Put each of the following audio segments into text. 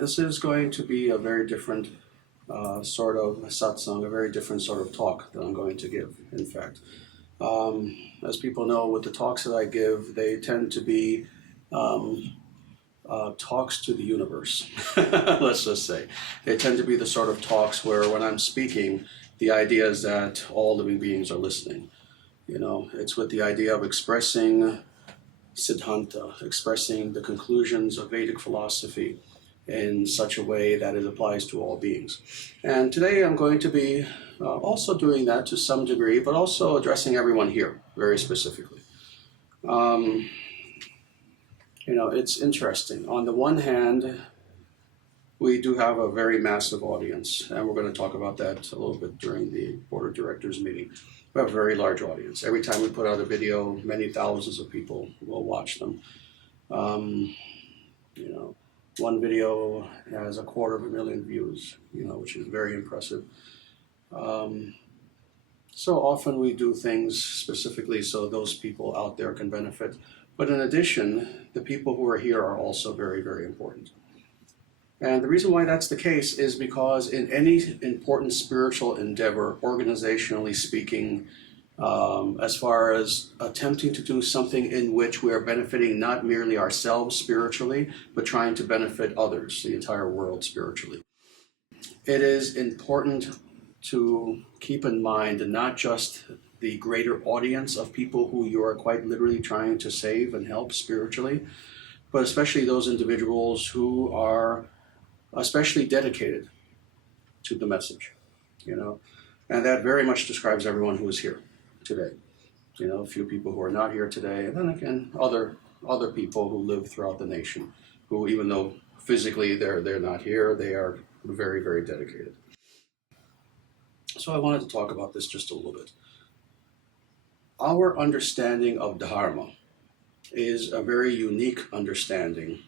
And this is going to be a very different sort of satsang, a very different sort of talk that I'm going to give, in fact. As people know, with the talks that I give, they tend to be talks to the universe, let's just say. They tend to be the sort of talks where when I'm speaking, the idea is that all living beings are listening. You know, it's with the idea of expressing Siddhanta, expressing the conclusions of Vedic philosophy in such a way that it applies to all beings. And today I'm going to be also doing that to some degree, but also addressing everyone here very specifically. You know, it's interesting. On the one hand, we do have a very massive audience, and we're going to talk about that a little bit during the board of directors meeting. We have a very large audience. Every time we put out a video, many thousands of people will watch them. You know, one video has 250,000 views, you know, which is very impressive. So often we do things specifically so those people out there can benefit. But in addition, the people who are here are also very, very important. And the reason why that's the case is because in any important spiritual endeavor, organizationally speaking, as far as attempting to do something in which we are benefiting not merely ourselves spiritually, but trying to benefit others, the entire world spiritually, it is important to keep in mind not just the greater audience of people who you are quite literally trying to save and help spiritually, but especially those individuals who are especially dedicated to the message, you know. And that very much describes everyone who is here today. You know, a few people who are not here today, and then again, other people who live throughout the nation, who even though physically they're not here, they are very, very dedicated. So I wanted to talk about this just a little bit. Our understanding of Dharma is a very unique understanding,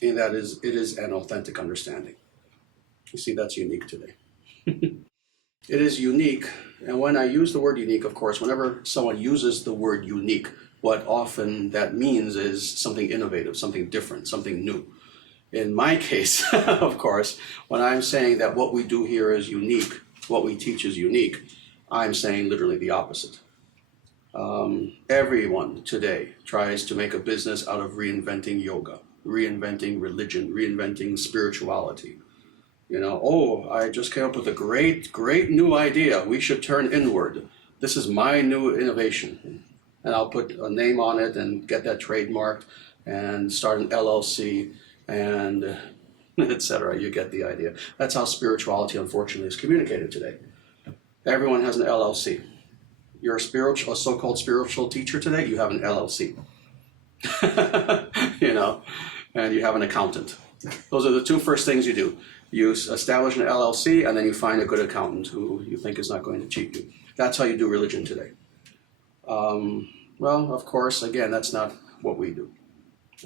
in that it is an authentic understanding. You see, that's unique today. It is unique, and when I use the word unique, of course, whenever someone uses the word unique, what often that means is something innovative, something different, something new. In my case, of course, when I'm saying that what we do here is unique, what we teach is unique, I'm saying literally the opposite. Everyone today tries to make a business out of reinventing yoga, reinventing religion, reinventing spirituality. You know, oh, I just came up with a great new idea. We should turn inward. This is my new innovation. And I'll put a name on it and get that trademarked and start an LLC and etc. You get the idea. That's how spirituality, unfortunately, is communicated today. Everyone has an LLC. You're a so-called spiritual teacher today, you have an LLC. You know, and you have an accountant. Those are the two first things you do. You establish an LLC, and then you find a good accountant who you think is not going to cheat you. That's how you do religion today. Well, of course, again, that's not what we do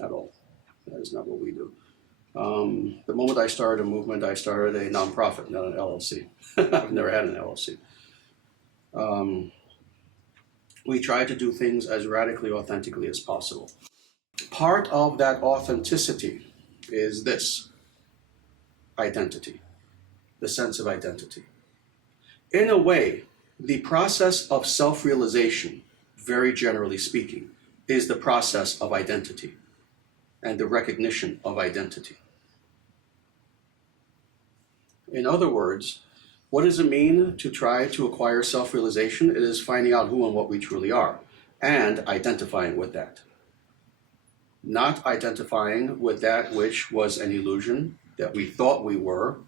at all. That is not what we do. The moment I started a movement, I started a nonprofit, not an LLC. I've never had an LLC. We try to do things as radically authentically as possible. Part of that authenticity is this: identity, the sense of identity. In a way, the process of self-realization, very generally speaking, is the process of identity and the recognition of identity. In other words, what does it mean to try to acquire self-realization? It is finding out who and what we truly are and identifying with that. Not identifying with that which was an illusion that we thought we were,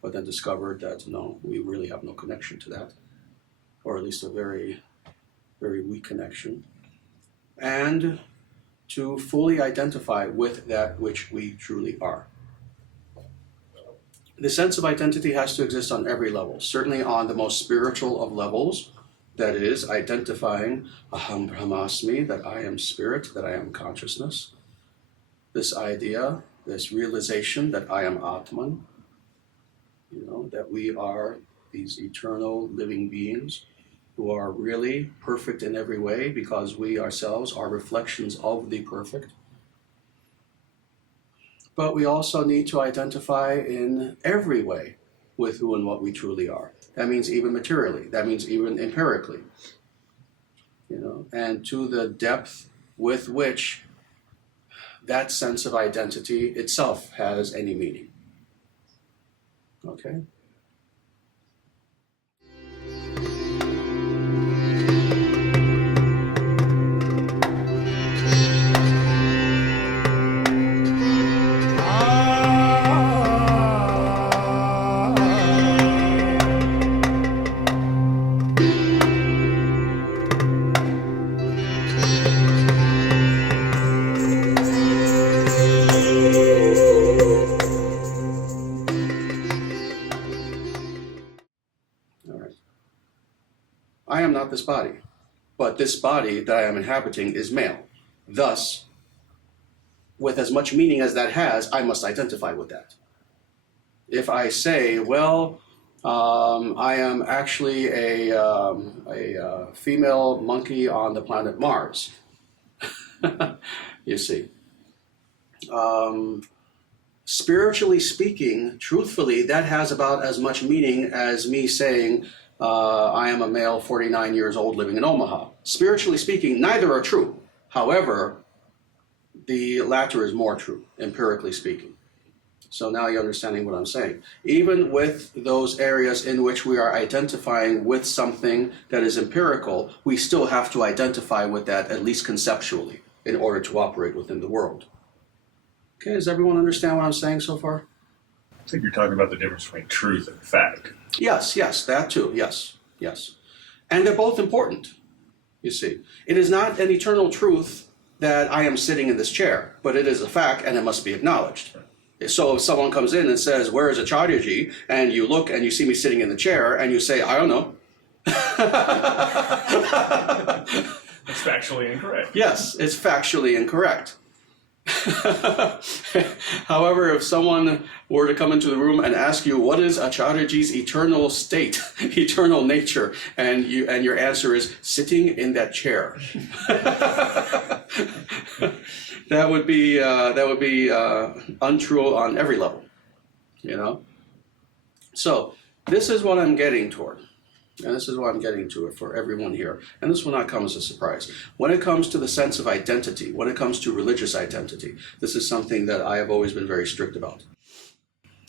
but then discovered that no, we really have no connection to that, or at least a very, very weak connection. And to fully identify with that which we truly are. The sense of identity has to exist on every level, certainly on the most spiritual of levels, that is, identifying aham brahmasmi, that I am spirit, that I am consciousness. This idea, this realization that I am Atman, you know, that we are these eternal living beings who are really perfect in every way because we ourselves are reflections of the perfect. but we also need to identify in every way with who and what we truly are. That means even materially. That means even empirically. And to the depth with which that sense of identity itself has any meaning. Okay? I am not this body, but this body that I am inhabiting is male. Thus, with as much meaning as that has, I must identify with that. If I say, well, I am actually a female monkey on the planet Mars, you see. Spiritually speaking, truthfully, that has about as much meaning as me saying, I am a male, 49 years old, living in Omaha. Spiritually speaking, neither are true. However, the latter is more true, empirically speaking. So now you're understanding what I'm saying. Even with those areas in which we are identifying with something that is empirical, we still have to identify with that, at least conceptually, in order to operate within the world. Okay, does everyone understand what I'm saying so far? I think you're talking about the difference between truth and fact. Yes, that too, yes. And they're both important, you see. It is not an eternal truth that I am sitting in this chair, but it is a fact and it must be acknowledged. So if someone comes in and says, where is Acharyaji? And you look and you see me sitting in the chair and you say, I don't know. It's factually incorrect. Yes, it's factually incorrect. However, if someone were to come into the room and ask you, what is Acharyaji's eternal state, eternal nature, and your answer is sitting in that chair, that would be untrue on every level, So this is what I'm getting toward. And this is what I'm getting to it for everyone here. And this will not come as a surprise. When it comes to the sense of identity, when it comes to religious identity, this is something that I have always been very strict about.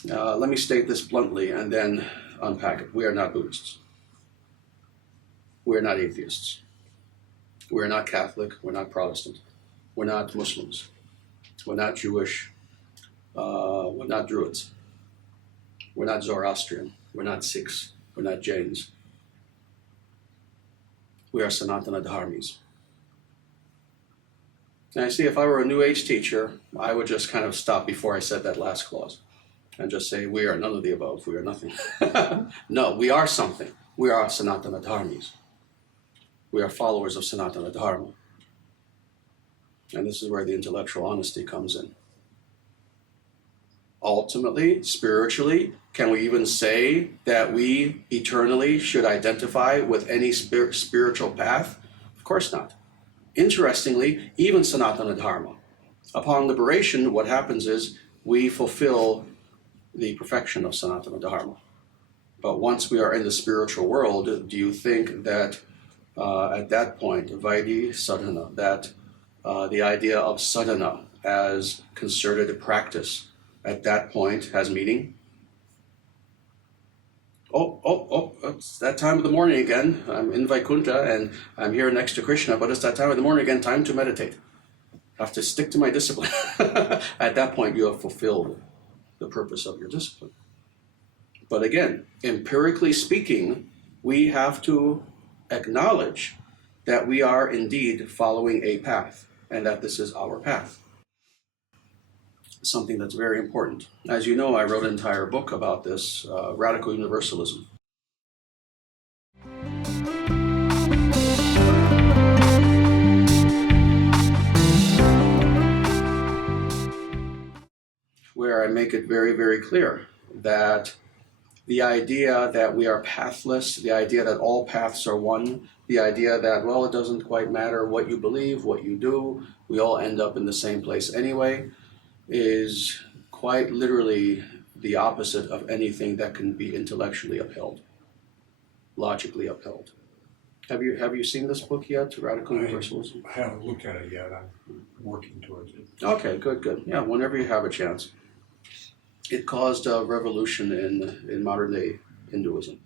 Let me state this bluntly and then unpack it. We are not Buddhists. We are not atheists. We are not Catholic. We're not Protestant. We're not Muslims. We're not Jewish. We're not Druids. We're not Zoroastrian. We're not Sikhs. We're not Jains. We are Sanatana Dharmis. And I see, if I were a New Age teacher, I would just kind of stop before I said that last clause and just say, we are none of the above, we are nothing. No, we are something. We are Sanatana Dharmis. We are followers of Sanatana Dharma. And this is where the intellectual honesty comes in. Ultimately, spiritually, can we even say that we eternally should identify with any spiritual path? Of course not. Interestingly, even Sanatana Dharma. Upon liberation, what happens is we fulfill the perfection of Sanatana Dharma. But once we are in the spiritual world, do you think that at that point, Vaidhi sadhana, that the idea of sadhana as concerted practice at that point has meaning? It's that time of the morning again. I'm in Vaikuntha and I'm here next to Krishna, but it's that time of the morning again, time to meditate. I have to stick to my discipline. At that point, you have fulfilled the purpose of your discipline. But again, empirically speaking, we have to acknowledge that we are indeed following a path and that this is our path. Something that's very important. As you know, I wrote an entire book about this, Radical Universalism. Where I make it very, very clear that the idea that we are pathless, the idea that all paths are one, the idea that, well, it doesn't quite matter what you believe, what you do, we all end up in the same place anyway, is quite literally the opposite of anything that can be intellectually upheld, logically upheld. Have you seen this book yet, Radical Universalism? I haven't looked at it yet. I'm working towards it. Okay, good. Yeah, whenever you have a chance. It caused a revolution in modern day Hinduism.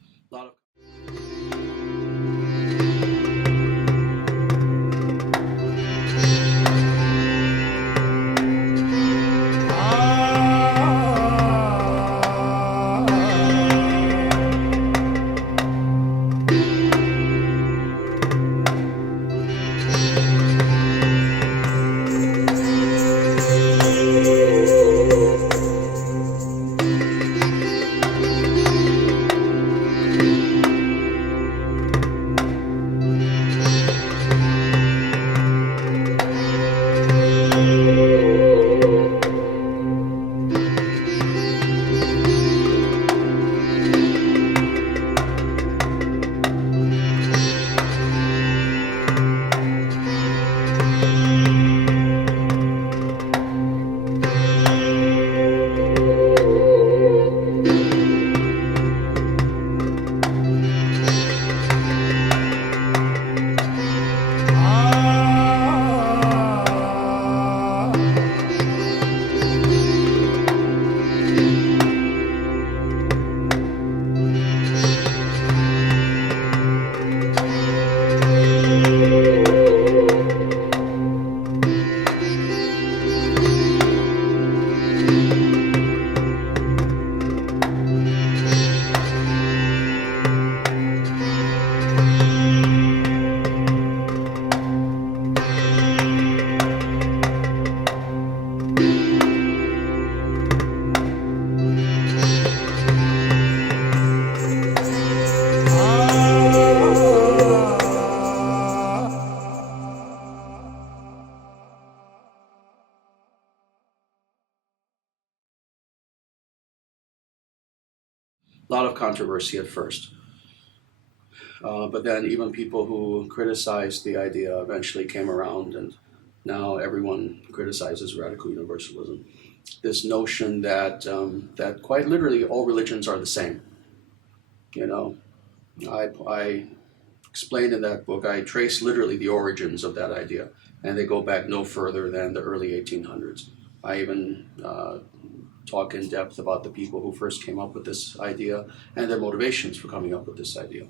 A lot of controversy at first. But then even people who criticized the idea eventually came around, and now everyone criticizes radical universalism. This notion that that quite literally all religions are the same. You know, I explained in that book, I trace literally the origins of that idea, and they go back no further than the early 1800s. I even talk in depth about the people who first came up with this idea and their motivations for coming up with this idea.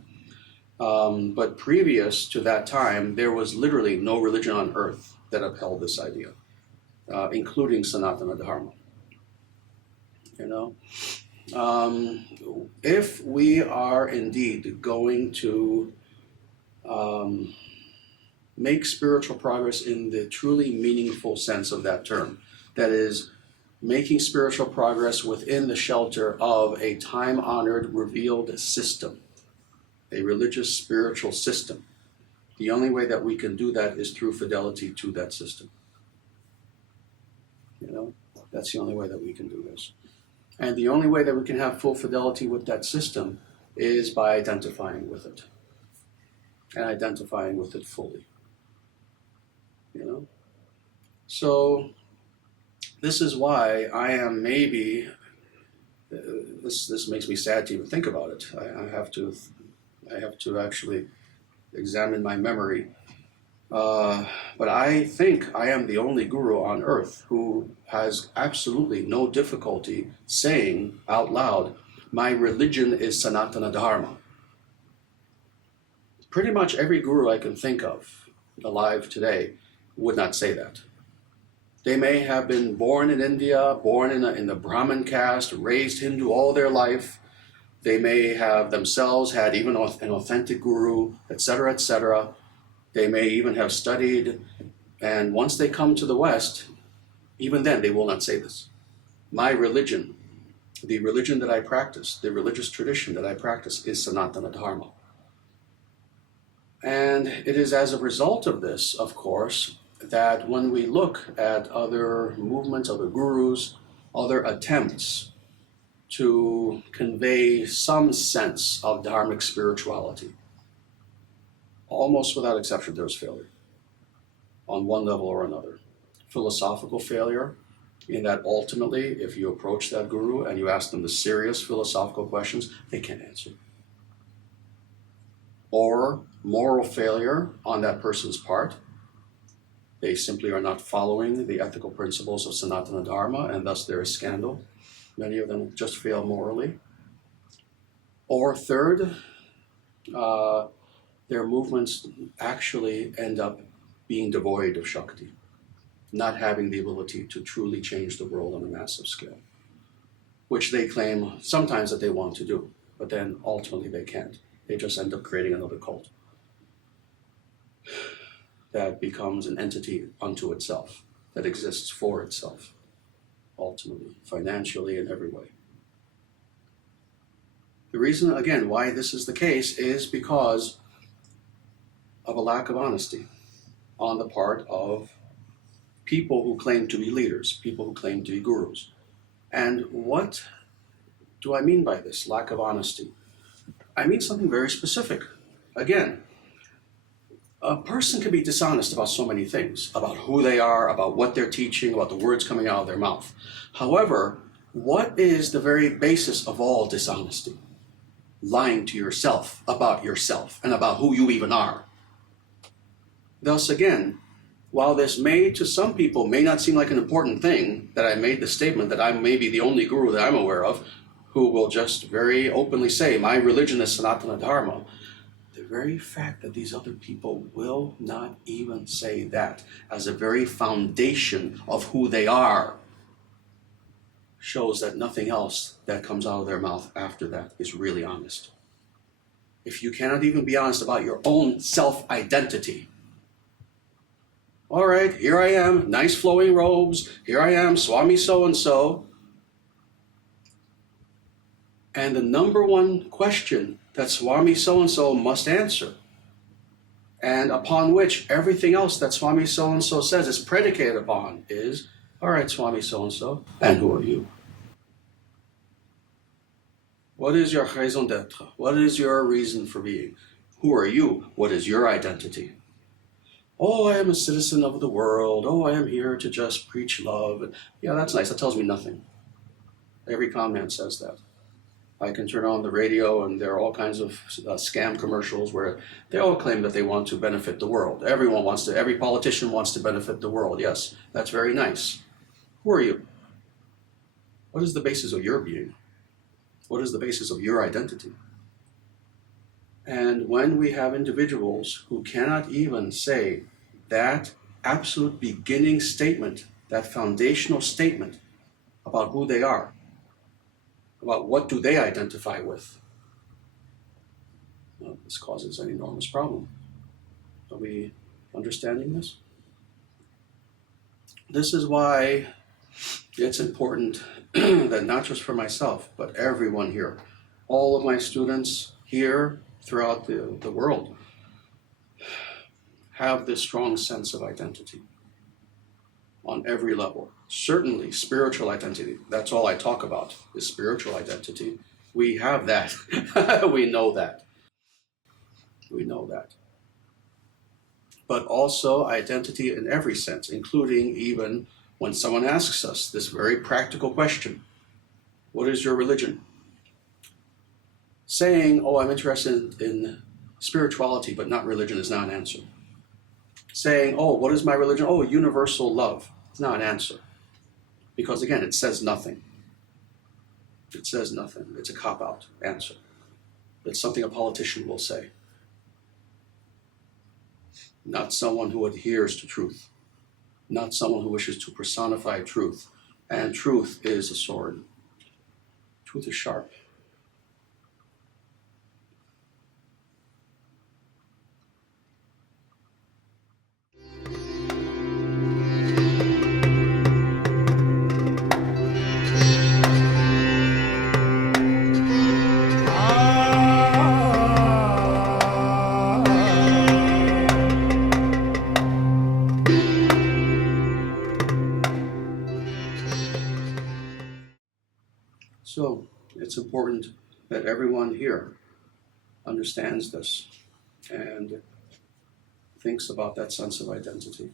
But previous to that time, there was literally no religion on earth that upheld this idea, including Sanatana Dharma. You know, if we are indeed going to make spiritual progress in the truly meaningful sense of that term, that is, making spiritual progress within the shelter of a time-honored, revealed system, a religious spiritual system. The only way that we can do that is through fidelity to that system. You know, that's the only way that we can do this. And the only way that we can have full fidelity with that system is by identifying with it. And identifying with it fully. You know? So, this is why I am maybe, this makes me sad to even think about it. I have to actually examine my memory. But I think I am the only guru on earth who has absolutely no difficulty saying out loud, my religion is Sanatana Dharma. Pretty much every guru I can think of alive today would not say that. They may have been born in India, born in the Brahmin caste, raised Hindu all their life. They may have themselves had even an authentic guru, etc., etc. They may even have studied, and once they come to the West, even then they will not say this. My religion, the religion that I practice, the religious tradition that I practice is Sanatana Dharma. And it is as a result of this, of course, that when we look at other movements, other gurus, other attempts to convey some sense of dharmic spirituality, almost without exception, there's failure on one level or another. Philosophical failure, in that ultimately, if you approach that guru and you ask them the serious philosophical questions, they can't answer. Or moral failure on that person's part. They simply are not following the ethical principles of Sanatana Dharma, and thus there is scandal. Many of them just fail morally. Or third, their movements actually end up being devoid of Shakti, not having the ability to truly change the world on a massive scale, which they claim sometimes that they want to do, but then ultimately they can't. They just end up creating another cult that becomes an entity unto itself, that exists for itself, ultimately, financially, in every way. The reason, again, why this is the case is because of a lack of honesty on the part of people who claim to be leaders, people who claim to be gurus. And what do I mean by this lack of honesty? I mean something very specific. Again, a person can be dishonest about so many things, about who they are, about what they're teaching, about the words coming out of their mouth. However, what is the very basis of all dishonesty? Lying to yourself and about who you even are. Thus again, while this may to some people may not seem like an important thing, that I made the statement that I may be the only guru that I'm aware of who will just very openly say, my religion is Sanatana Dharma, the very fact that these other people will not even say that as a very foundation of who they are shows that nothing else that comes out of their mouth after that is really honest. If you cannot even be honest about your own self-identity, all right, here I am, nice flowing robes, here I am, Swami so-and-so. And the number one question that Swami so-and-so must answer, and upon which everything else that Swami so-and-so says is predicated upon, is, all right, Swami so-and-so, and who are you? What is your raison d'être? What is your reason for being? Who are you? What is your identity? Oh, I am a citizen of the world. Oh, I am here to just preach love. Yeah, that's nice. That tells me nothing. Every con man says that. I can turn on the radio and there are all kinds of scam commercials where they all claim that they want to benefit the world. Every politician wants to benefit the world. Yes, that's very nice. Who are you? What is the basis of your being? What is the basis of your identity? And when we have individuals who cannot even say that absolute beginning statement, that foundational statement about who they are, about what do they identify with, well, this causes an enormous problem. Are we understanding this? This is why it's important that not just for myself, but everyone here, all of my students here throughout the world, have this strong sense of identity on every level. Certainly spiritual identity, that's all I talk about, is spiritual identity. We have that. We know that. We know that. But also identity in every sense, including even when someone asks us this very practical question, what is your religion? Saying, oh, I'm interested in spirituality, but not religion, is not an answer. Saying, oh, what is my religion? Oh, universal love. It's not an answer. Because again, it says nothing. It says nothing. It's a cop-out answer. It's something a politician will say. Not someone who adheres to truth. Not someone who wishes to personify truth. And truth is a sword. Truth is sharp. So it's important that everyone here understands this and thinks about that sense of identity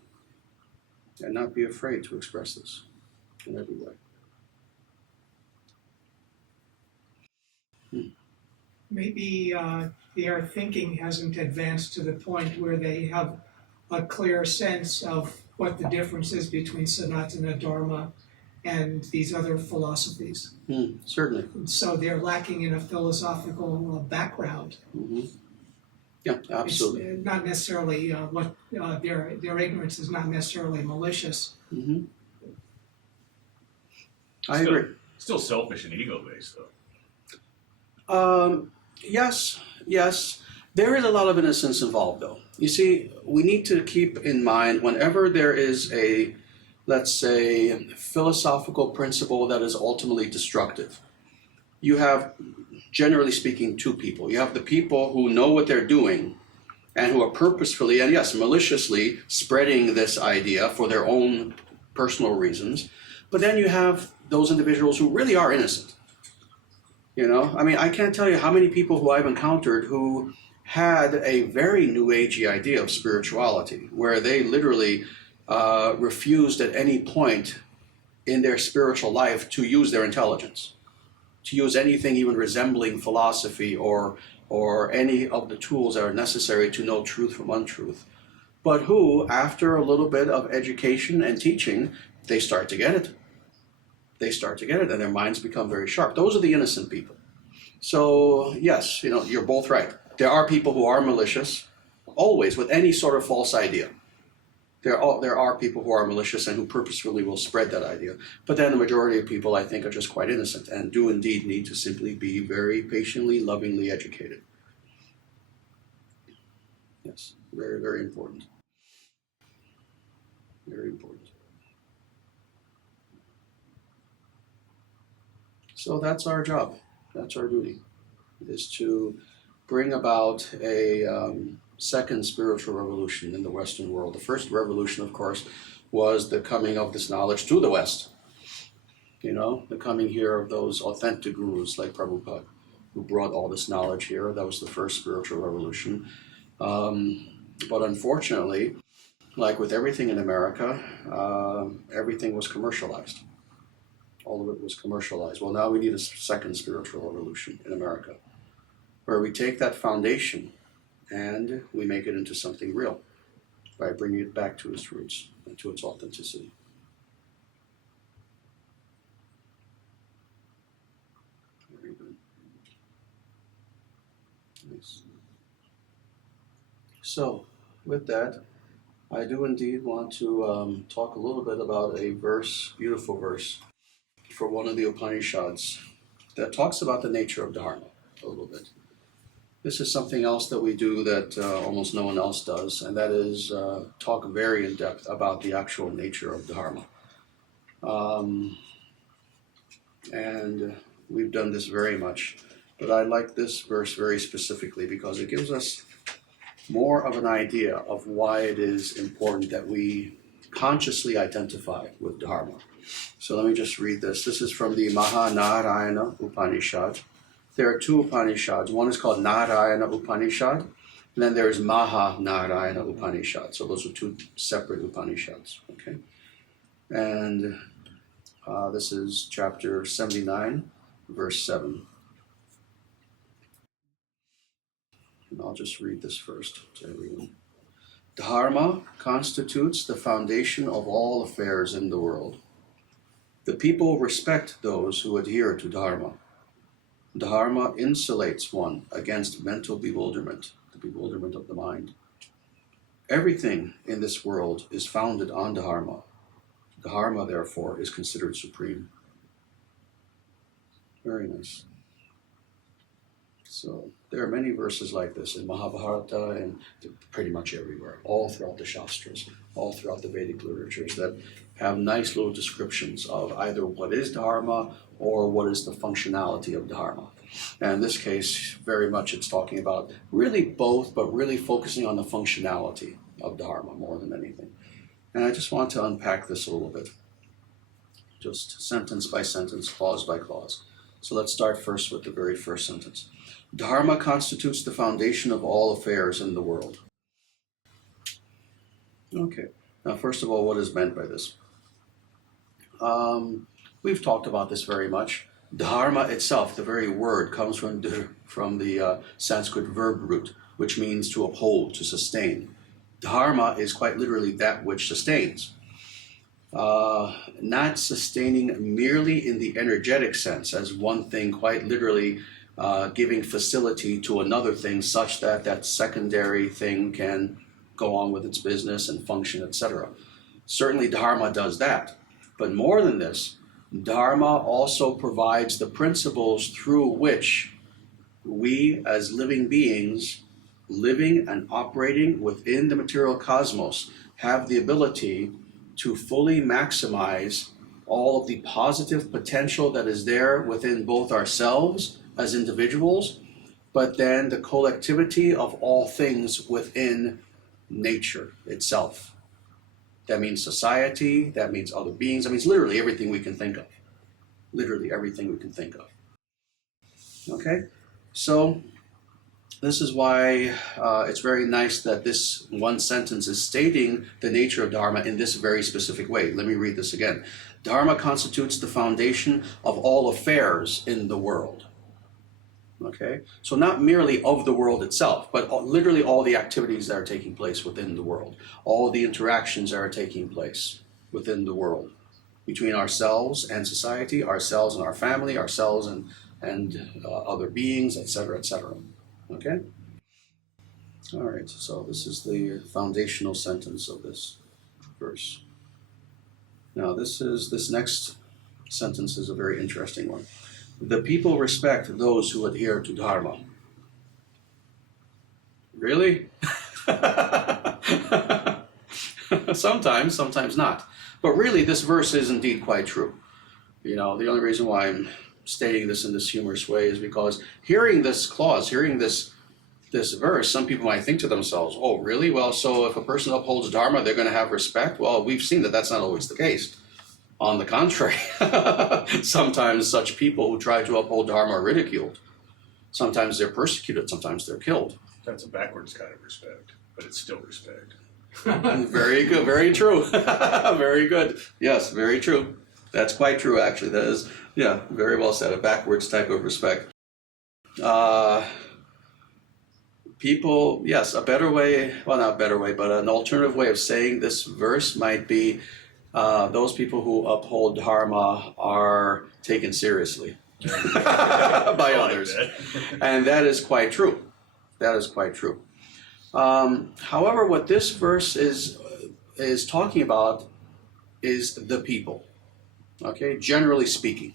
and not be afraid to express this. in every way. Maybe their thinking hasn't advanced to the point where they have a clear sense of what the difference is between Sanatana Dharma and these other philosophies. Certainly. And so they're lacking in a philosophical background. Yeah, absolutely. It's not necessarily their ignorance is not necessarily malicious. I agree. Still selfish and ego-based, though. Yes. There is a lot of innocence involved, though. You see, we need to keep in mind whenever there is a, let's say, philosophical principle that is ultimately destructive, you have, generally speaking, two people. You have the people who know what they're doing and who are purposefully, and yes, maliciously, spreading this idea for their own personal reasons. But then you have those individuals who really are innocent. You know, I mean, I can't tell you how many people who I've encountered who had a very New Agey idea of spirituality, where they literally refused at any point in their spiritual life to use their intelligence, to use anything even resembling philosophy or any of the tools that are necessary to know truth from untruth, but who, after a little bit of education and teaching, they start to get it. They start to get it, and their minds become very sharp. Those are the innocent people. So, yes, you know, you're both right. There are people who are malicious, always, with any sort of false idea. There are people who are malicious and who purposefully will spread that idea. But then the majority of people, I think, are just quite innocent and do indeed need to simply be very patiently, lovingly educated. Yes, very, very important. Very important. So that's our job. That's our duty, is to bring about a second spiritual revolution in the Western world. The first revolution, of course, was the coming of this knowledge to the West. You know, the coming here of those authentic gurus like Prabhupada, who brought all this knowledge here. That was the first spiritual revolution. But unfortunately, like with everything in America, everything was commercialized. All of it was commercialized. Well, now we need a second spiritual revolution in America, where we take that foundation and we make it into something real by bringing it back to its roots and to its authenticity. Very good. Nice. So, with that, I do indeed want to talk a little bit about a verse, beautiful verse, for one of the Upanishads that talks about the nature of Dharma a little bit. This is something else that we do that almost no one else does, and that is talk very in depth about the actual nature of Dharma. And we've done this very much, but I like this verse very specifically because it gives us more of an idea of why it is important that we consciously identify with Dharma. So let me just read this. This is from the Mahanarayana Upanishad. There are two Upanishads. One is called Narayana Upanishad, and then there is Mahanarayana Upanishad. So those are two separate Upanishads. Okay, and this is chapter 79, verse 7. And I'll just read this first to everyone. Dharma constitutes the foundation of all affairs in the world. The people respect those who adhere to Dharma. Dharma insulates one against mental bewilderment, the bewilderment of the mind. Everything in this world is founded on Dharma. Dharma, therefore, is considered supreme. Very nice. So there are many verses like this in Mahabharata and pretty much everywhere, all throughout the Shastras, all throughout the Vedic literatures that have nice little descriptions of either what is Dharma or what is the functionality of Dharma. And in this case, very much it's talking about really both, but really focusing on the functionality of Dharma more than anything. And I just want to unpack this a little bit, just sentence by sentence, clause by clause. So let's start first with the very first sentence. Dharma constitutes the foundation of all affairs in the world. Okay, now first of all, what is meant by this? We've talked about this very much. Dharma itself, the very word, comes from the Sanskrit verb root, which means to uphold, to sustain. Dharma is quite literally that which sustains. Not sustaining merely in the energetic sense, as one thing quite literally giving facility to another thing such that that secondary thing can go on with its business and function, etc. Certainly Dharma does that. But more than this, Dharma also provides the principles through which we as living beings, living and operating within the material cosmos, have the ability to fully maximize all of the positive potential that is there within both ourselves as individuals, but then the collectivity of all things within nature itself. That means society, that means other beings, that means literally everything we can think of. Literally everything we can think of. Okay? So, this is why it's very nice that this one sentence is stating the nature of Dharma in this very specific way. Let me read this again. Dharma constitutes the foundation of all affairs in the world. Okay? So not merely of the world itself, but literally all the activities that are taking place within the world. All the interactions that are taking place within the world. Between ourselves and society, ourselves and our family, ourselves and other beings, etc., etc. Okay? All right, so this is the foundational sentence of this verse. Now, this next sentence is a very interesting one. The people respect those who adhere to Dharma. Really? Sometimes not. But really, this verse is indeed quite true. You know, the only reason why I'm stating this in this humorous way is because hearing this clause, hearing this verse, some people might think to themselves, oh, really? Well, so if a person upholds Dharma, they're going to have respect? Well, we've seen that that's not always the case. On the contrary, sometimes such people who try to uphold Dharma are ridiculed. Sometimes they're persecuted, sometimes they're killed. That's a backwards kind of respect, but it's still respect. Very good, very true. Very good. Yes, very true. That's quite true, actually. That is, yeah, very well said, a backwards type of respect. People, yes, a better way, well, not a better way, but an alternative way of saying this verse might be those people who uphold Dharma are taken seriously by others. And that is quite true. That is quite true. However, what this verse is talking about is the people. Okay, generally speaking.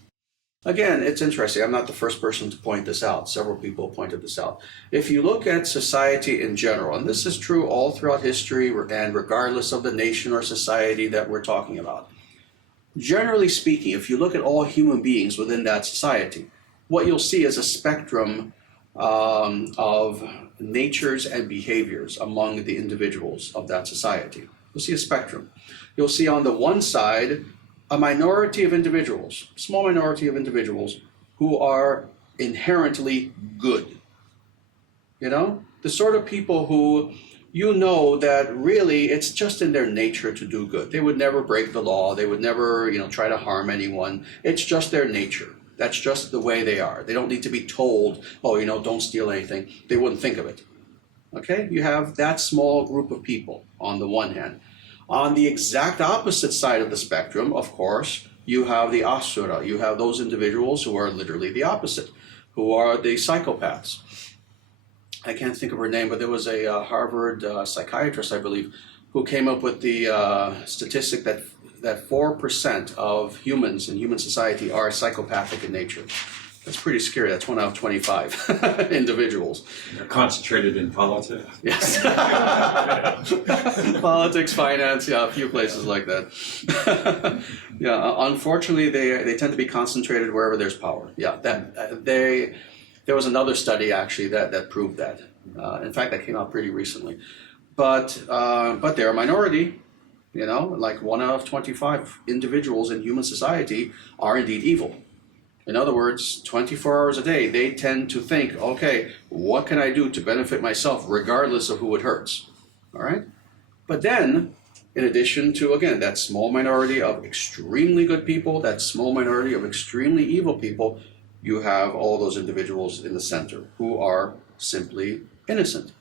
Again, it's interesting. I'm not the first person to point this out. Several people pointed this out. If you look at society in general, and this is true all throughout history and regardless of the nation or society that we're talking about, generally speaking, if you look at all human beings within that society, what you'll see is a spectrum of natures and behaviors among the individuals of that society. You'll see a spectrum. You'll see on the one side a minority of individuals, small minority of individuals, who are inherently good. You know? The sort of people who you know that really it's just in their nature to do good. They would never break the law. They would never, try to harm anyone. It's just their nature. That's just the way they are. They don't need to be told, oh, don't steal anything. They wouldn't think of it. Okay? You have that small group of people on the one hand. On the exact opposite side of the spectrum, of course, you have the asura. You have those individuals who are literally the opposite, who are the psychopaths. I can't think of her name, but there was a Harvard psychiatrist, I believe, who came up with the statistic that 4% of humans in human society are psychopathic in nature. That's pretty scary. That's 1 out of 25 individuals. They're concentrated in politics. Yes. Politics, finance, yeah, a few places like that. Yeah, unfortunately, they tend to be concentrated wherever there's power. Yeah, there was another study actually that proved that. In fact, that came out pretty recently. But they're a minority. Like 1 out of 25 individuals in human society are indeed evil. In other words, 24 hours a day, they tend to think, okay, what can I do to benefit myself regardless of who it hurts? All right? But then, In addition to, again, that small minority of extremely good people, that small minority of extremely evil people, you have all those individuals in the center who are simply innocent.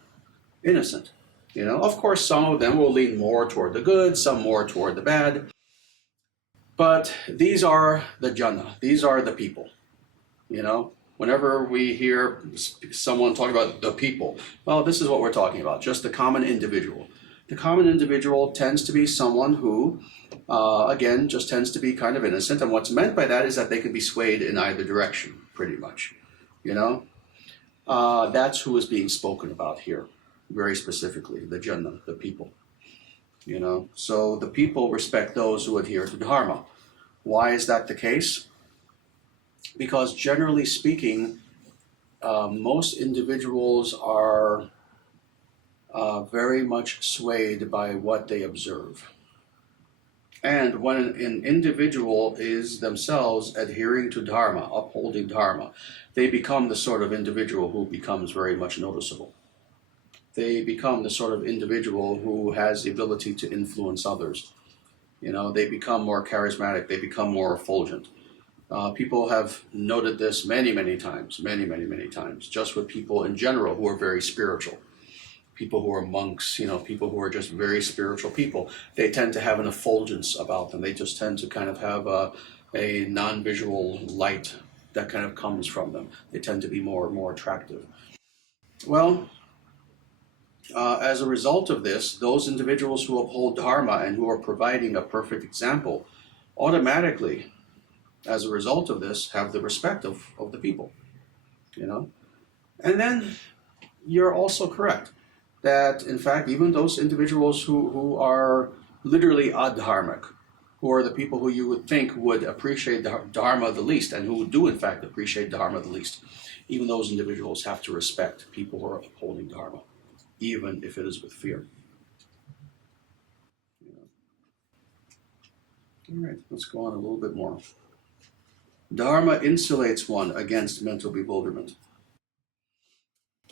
Innocent. You know, of course, some of them will lean more toward the good, some more toward the bad. But these are the jana. These are the people. You know, whenever we hear someone talk about the people, well, this is what we're talking about, just the common individual. The common individual tends to be someone who, again, just tends to be kind of innocent. And what's meant by that is that they can be swayed in either direction, pretty much. You know, that's who is being spoken about here, very specifically, the jana, the people. You know, so the people respect those who adhere to Dharma. Why is that the case? Because generally speaking, most individuals are very much swayed by what they observe. And when an individual is themselves adhering to Dharma, upholding Dharma, they become the sort of individual who becomes very much noticeable. They become the sort of individual who has the ability to influence others. You know, they become more charismatic, they become more effulgent. People have noted this many times, many times, just with people in general who are very spiritual. People who are monks, you know, people who are just very spiritual people, they tend to have an effulgence about them. They just tend to kind of have a non-visual light that kind of comes from them. They tend to be more attractive. Well, as a result of this, those individuals who uphold Dharma and who are providing a perfect example automatically, as a result of this, have the respect of the people, you know. And then you're also correct that, in fact, even those individuals who are literally adharmic, who are the people who you would think would appreciate Dharma the least, and who do, in fact, appreciate Dharma the least, even those individuals have to respect people who are upholding Dharma, even if it is with fear. All right, let's go on a little bit more. Dharma insulates one against mental bewilderment.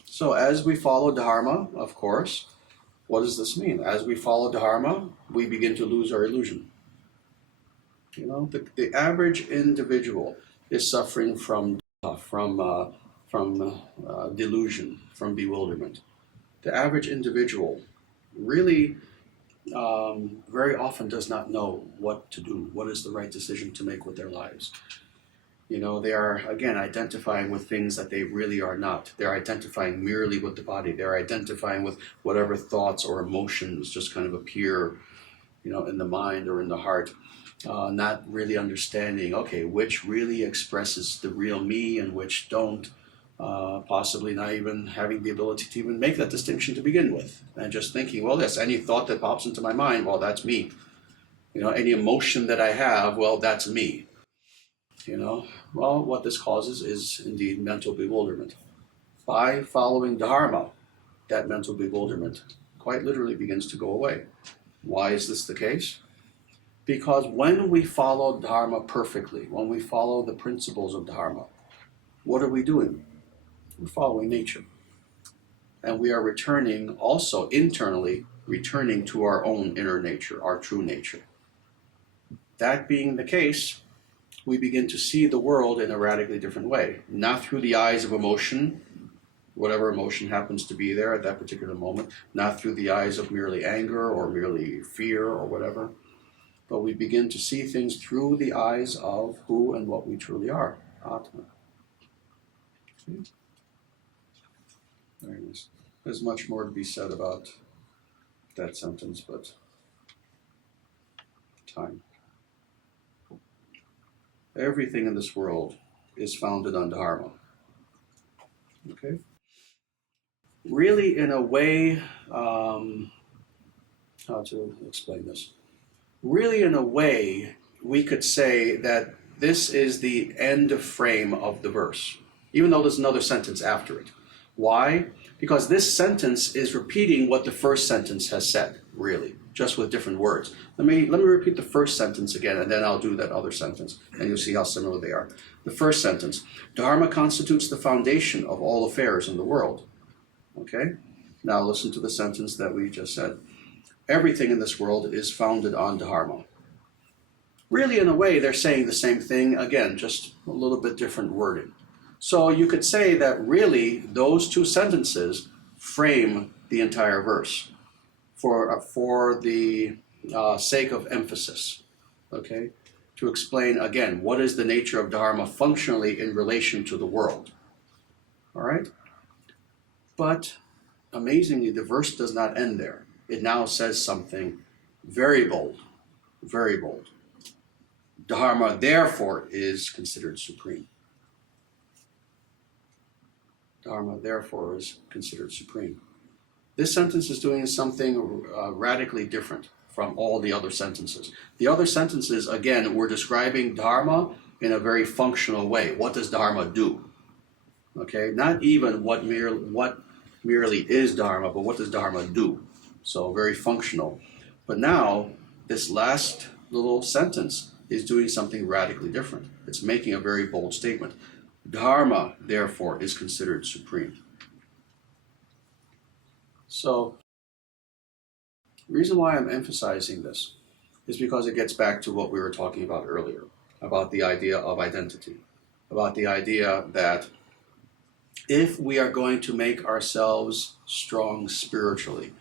So as we follow Dharma, of course, what does this mean? As we follow Dharma, we begin to lose our illusion. You know, the average individual is suffering from delusion, from bewilderment. The average individual really very often does not know what to do, what is the right decision to make with their lives. You know, they are, again, identifying with things that they really are not. They're identifying merely with the body. They're identifying with whatever thoughts or emotions just kind of appear, you know, in the mind or in the heart. Not really understanding, okay, which really expresses the real me and which don't. Possibly not even having the ability to even make that distinction to begin with. And just thinking, well, yes, any thought that pops into my mind, well, that's me. You know, any emotion that I have, well, that's me. You know, well, what this causes is indeed mental bewilderment. By following Dharma, that mental bewilderment quite literally begins to go away. Why is this the case? Because when we follow Dharma perfectly, when we follow the principles of Dharma, what are we doing? We're following nature. And we are returning also internally, returning to our own inner nature, our true nature. That being the case, we begin to see the world in a radically different way, not through the eyes of emotion, whatever emotion happens to be there at that particular moment, not through the eyes of merely anger or merely fear or whatever, but we begin to see things through the eyes of who and what we truly are, Atma. See? Very nice. There's much more to be said about that sentence, but time. Everything in this world is founded on Dharma. Okay? Really, in a way, how to explain this? Really, in a way, we could say that this is the end frame of the verse, even though there's another sentence after it. Why? Because this sentence is repeating what the first sentence has said, really, just with different words. Let me repeat the first sentence again, and then I'll do that other sentence, and you'll see how similar they are. The first sentence, Dharma constitutes the foundation of all affairs in the world. Okay? Now listen to the sentence that we just said. everything in this world is founded on Dharma. Really, in a way, they're saying the same thing, again, just a little bit different wording. So you could say that really those two sentences frame the entire verse for the sake of emphasis, okay? To explain, again, what is the nature of Dharma functionally in relation to the world, all right? But amazingly, the verse does not end there. It now says something very bold, very bold. Dharma, therefore, is considered supreme. Dharma, therefore, is considered supreme. This sentence is doing something radically different from all the other sentences. The other sentences, again, were describing Dharma in a very functional way. What does Dharma do? Okay, not even what merely is Dharma, but what does Dharma do? So very functional. But now, this last little sentence is doing something radically different. It's making a very bold statement. Dharma, therefore, is considered supreme. So, the reason why I'm emphasizing this is because it gets back to what we were talking about earlier, about the idea of identity, about the idea that if we are going to make ourselves strong spiritually,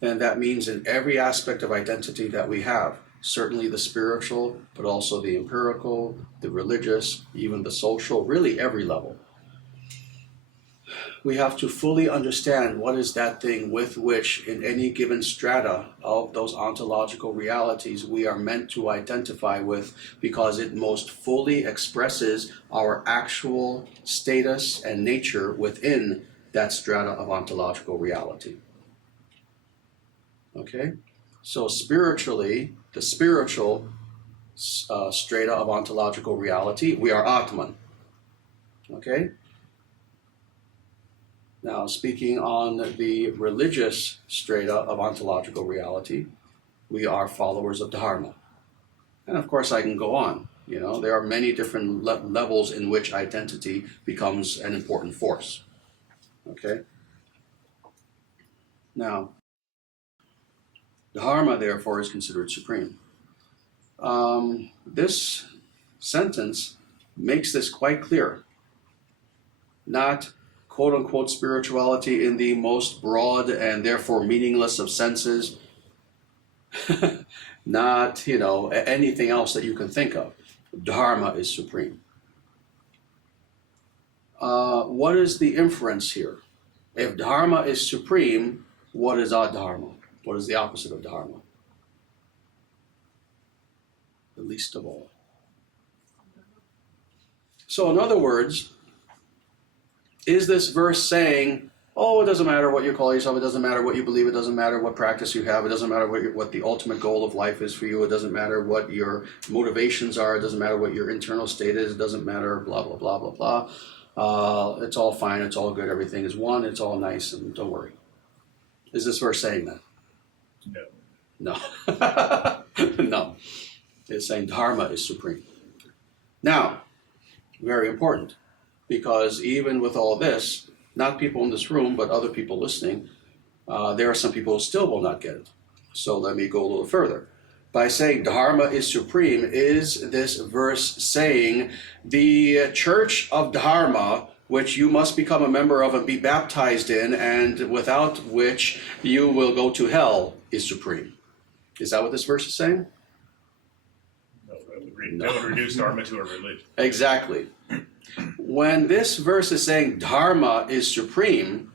then that means in every aspect of identity that we have, certainly the spiritual, but also the empirical, the religious, even the social, really every level, we have to fully understand what is that thing with which in any given strata of those ontological realities we are meant to identify with, because it most fully expresses our actual status and nature within that strata of ontological reality. Okay? So spiritually, the spiritual strata of ontological reality, we are Atman. Okay? Now, speaking on the religious strata of ontological reality, we are followers of Dharma. And of course, I can go on. You know, there are many different levels in which identity becomes an important force. Okay? Now, Dharma, therefore, is considered supreme. This sentence makes this quite clear. Not quote-unquote spirituality in the most broad and therefore meaningless of senses. Not, anything else that you can think of. Dharma is supreme. What is the inference here? If Dharma is supreme, what is adharma? What is the opposite of Dharma? The least of all. So in other words, is this verse saying, oh, it doesn't matter what you call yourself, it doesn't matter what you believe, it doesn't matter what practice you have, it doesn't matter what the ultimate goal of life is for you, it doesn't matter what your motivations are, it doesn't matter what your internal state is, it doesn't matter blah, blah, blah, blah, blah. It's all fine, it's all good, everything is one, it's all nice, and don't worry. Is this verse saying that? No. No. No. It's saying Dharma is supreme. Now, very important, because even with all this, not people in this room, but other people listening, there are some people who still will not get it. So let me go a little further. By saying Dharma is supreme, is this verse saying the Church of Dharma, which you must become a member of and be baptized in, and without which you will go to hell, is supreme? Is that what this verse is saying? No, that would reduce Dharma to a religion. Exactly. When this verse is saying Dharma is supreme,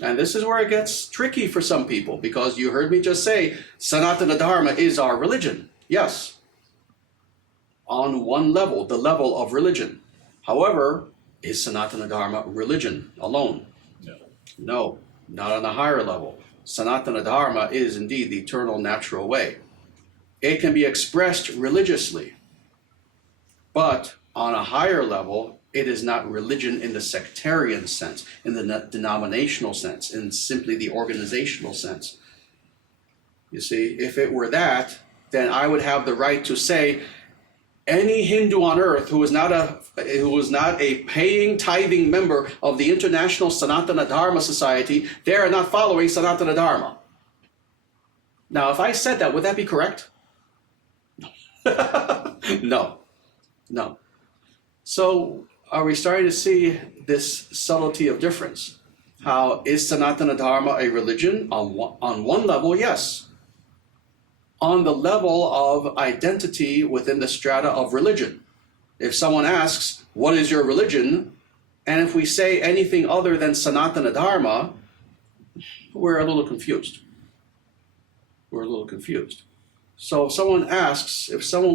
and this is where it gets tricky for some people, because you heard me just say Sanatana Dharma is our religion. Yes. On one level, the level of religion. However, is Sanatana Dharma religion alone? No. No, not on a higher level. Sanatana Dharma is indeed the eternal natural way. It can be expressed religiously, but on a higher level, it is not religion in the sectarian sense, in the denominational sense, in simply the organizational sense. You see, if it were that, then I would have the right to say any Hindu on earth who is not a paying, tithing member of the International Sanatana Dharma Society, they are not following Sanatana Dharma. Now, if I said that, would that be correct? No, no. So are we starting to see this subtlety of difference? How is Sanatana Dharma a religion? On one level, yes. On the level of identity within the strata of religion. If someone asks, what is your religion? And if we say anything other than Sanatana Dharma, we're a little confused. We're a little confused. So if someone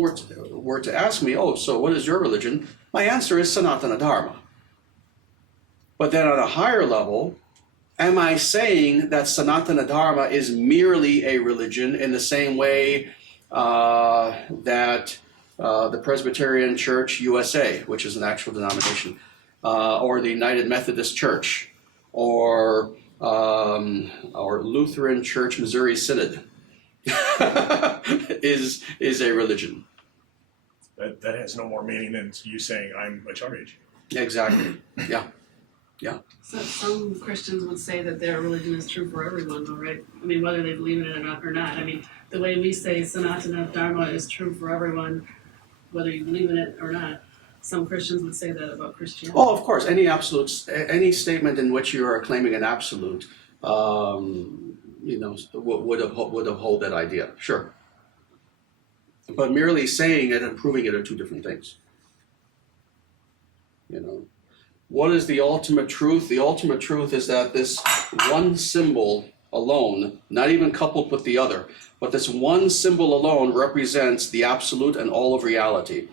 were to ask me, oh, so what is your religion? My answer is Sanatana Dharma. But then on a higher level, am I saying that Sanatana Dharma is merely a religion in the same way that the Presbyterian Church USA, which is an actual denomination, or the United Methodist Church, or Lutheran Church Missouri Synod is a religion? That has no more meaning than you saying I'm Acharya. Exactly. Yeah. So some Christians would say that their religion is true for everyone, though, right? I mean, whether they believe in it or not. I mean, the way we say Sanatana Dharma is true for everyone, whether you believe in it or not. Some Christians would say that about Christianity. Oh, of course. Any statement in which you are claiming an absolute, would have hold that idea. Sure. But merely saying it and proving it are two different things. What is the ultimate truth? The ultimate truth is that this one symbol alone, not even coupled with the other, but this one symbol alone represents the absolute and all of reality.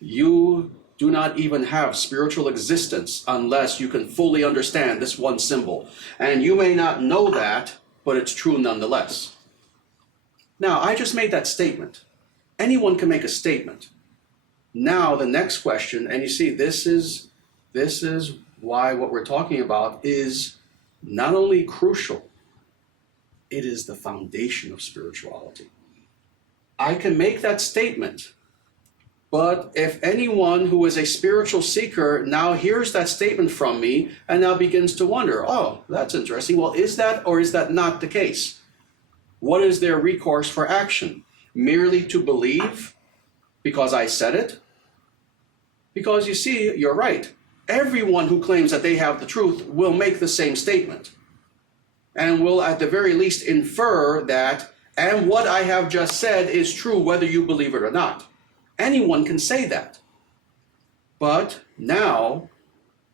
You do not even have spiritual existence unless you can fully understand this one symbol. And you may not know that, but it's true nonetheless. Now, I just made that statement. Anyone can make a statement. Now, the next question, and you see, this is why what we're talking about is not only crucial, it is the foundation of spirituality. I can make that statement, but if anyone who is a spiritual seeker now hears that statement from me and now begins to wonder, oh, that's interesting. Well, is that or is that not the case? What is their recourse for action? Merely to believe because I said it? Because you see, you're right. Everyone who claims that they have the truth will make the same statement and will at the very least infer that, and what I have just said is true whether you believe it or not. Anyone can say that. But now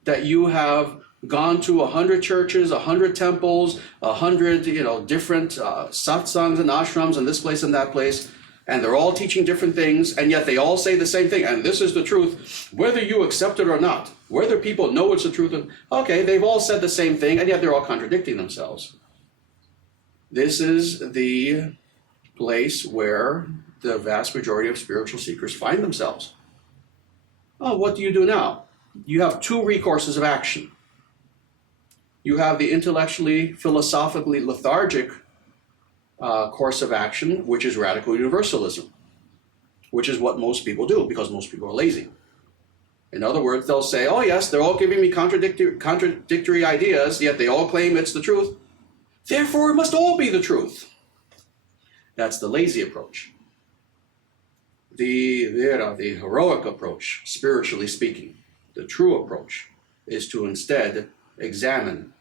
that you have gone to 100 churches, 100 temples, 100 different satsangs and ashrams and this place and that place, and they're all teaching different things, and yet they all say the same thing, and this is the truth, whether you accept it or not, whether people know it's the truth. Okay, they've all said the same thing, and yet they're all contradicting themselves. This is the place where the vast majority of spiritual seekers find themselves. Oh, what do you do now? You have two recourses of action. You have the intellectually, philosophically lethargic course of action, which is radical universalism, which is what most people do because most people are lazy. In other words, they'll say, oh yes, they're all giving me contradictory ideas, yet they all claim it's the truth. Therefore, it must all be the truth. That's the lazy approach. The heroic approach, spiritually speaking, the true approach, is to instead examine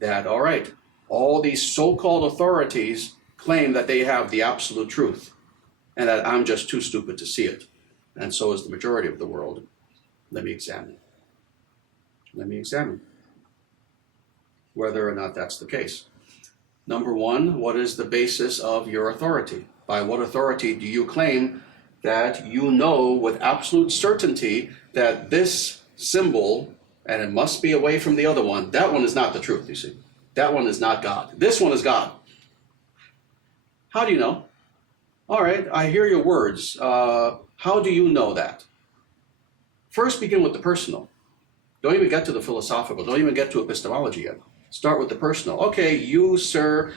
that, all right, all these so-called authorities claim that they have the absolute truth and that I'm just too stupid to see it. And so is the majority of the world. Let me examine whether or not that's the case. Number one, what is the basis of your authority? By what authority do you claim that you know with absolute certainty that this symbol, and it must be away from the other one, that one is not the truth, you see. That one is not God. This one is God. How do you know? All right, I hear your words. How do you know that? First, begin with the personal. Don't even get to the philosophical. Don't even get to epistemology yet. Start with the personal. Okay, you, sir,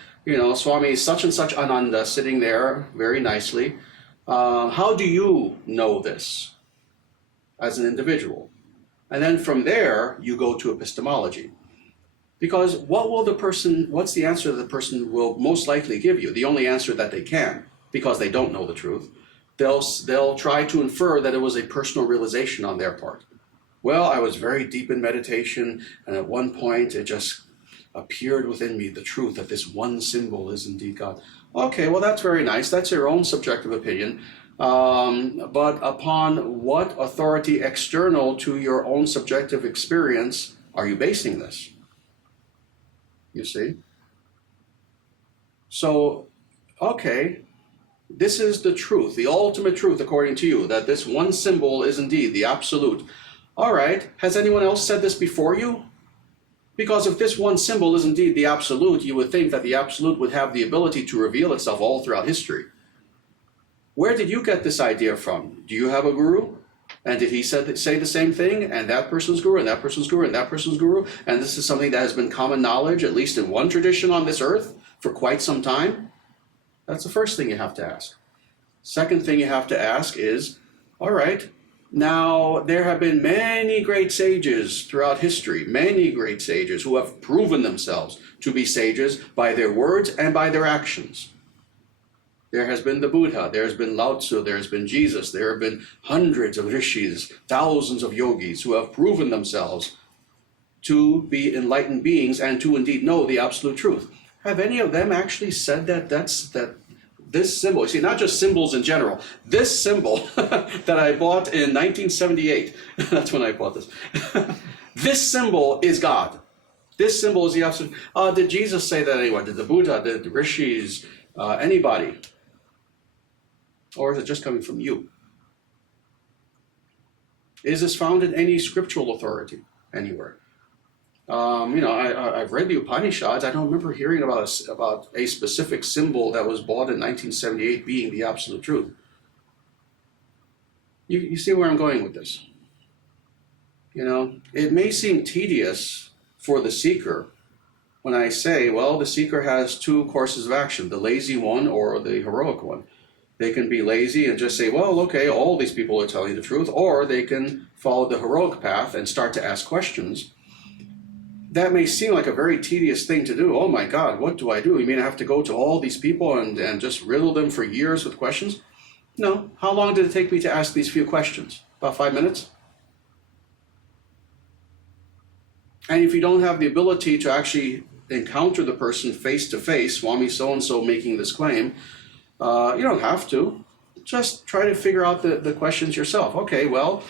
Swami such and such Ananda sitting there very nicely. How do you know this as an individual? And then from there, you go to epistemology. Because what's the answer that the person will most likely give you? The only answer that they can, because they don't know the truth. They'll try to infer that it was a personal realization on their part. Well, I was very deep in meditation, and at one point it just appeared within me the truth that this one symbol is indeed God. Okay, well, that's very nice. That's your own subjective opinion. But upon what authority external to your own subjective experience are you basing this? You see? So, okay, this is the truth, the ultimate truth according to you, that this one symbol is indeed the absolute. All right, has anyone else said this before you? Because if this one symbol is indeed the absolute, you would think that the absolute would have the ability to reveal itself all throughout history. Where did you get this idea from? Do you have a guru? And did he say the same thing? And that person's guru, and that person's guru, and that person's guru? And this is something that has been common knowledge, at least in one tradition on this earth, for quite some time? That's the first thing you have to ask. Second thing you have to ask is, all right, now there have been many great sages throughout history, many great sages who have proven themselves to be sages by their words and by their actions. There has been the Buddha, there has been Lao Tzu, there has been Jesus, there have been hundreds of rishis, thousands of yogis who have proven themselves to be enlightened beings and to indeed know the absolute truth. Have any of them actually said that this symbol, you see, not just symbols in general, this symbol that I bought in 1978, that's when I bought this, this symbol is God. This symbol is the absolute. Did Jesus say that anywhere? Did the Buddha, did the rishis, anybody? Or is it just coming from you? Is this found in any scriptural authority anywhere? I've read the Upanishads. I don't remember hearing about a specific symbol that was bought in 1978 being the absolute truth. You see where I'm going with this? It may seem tedious for the seeker when I say, well, the seeker has two courses of action, the lazy one or the heroic one. They can be lazy and just say, well, okay, all these people are telling the truth, or they can follow the heroic path and start to ask questions. That may seem like a very tedious thing to do. Oh my God, what do I do? You mean I have to go to all these people and just riddle them for years with questions? No. How long did it take me to ask these few questions? About 5 minutes? And if you don't have the ability to actually encounter the person face to face, Swami so-and-so making this claim, you don't have to. Just try to figure out the questions yourself. Okay, well,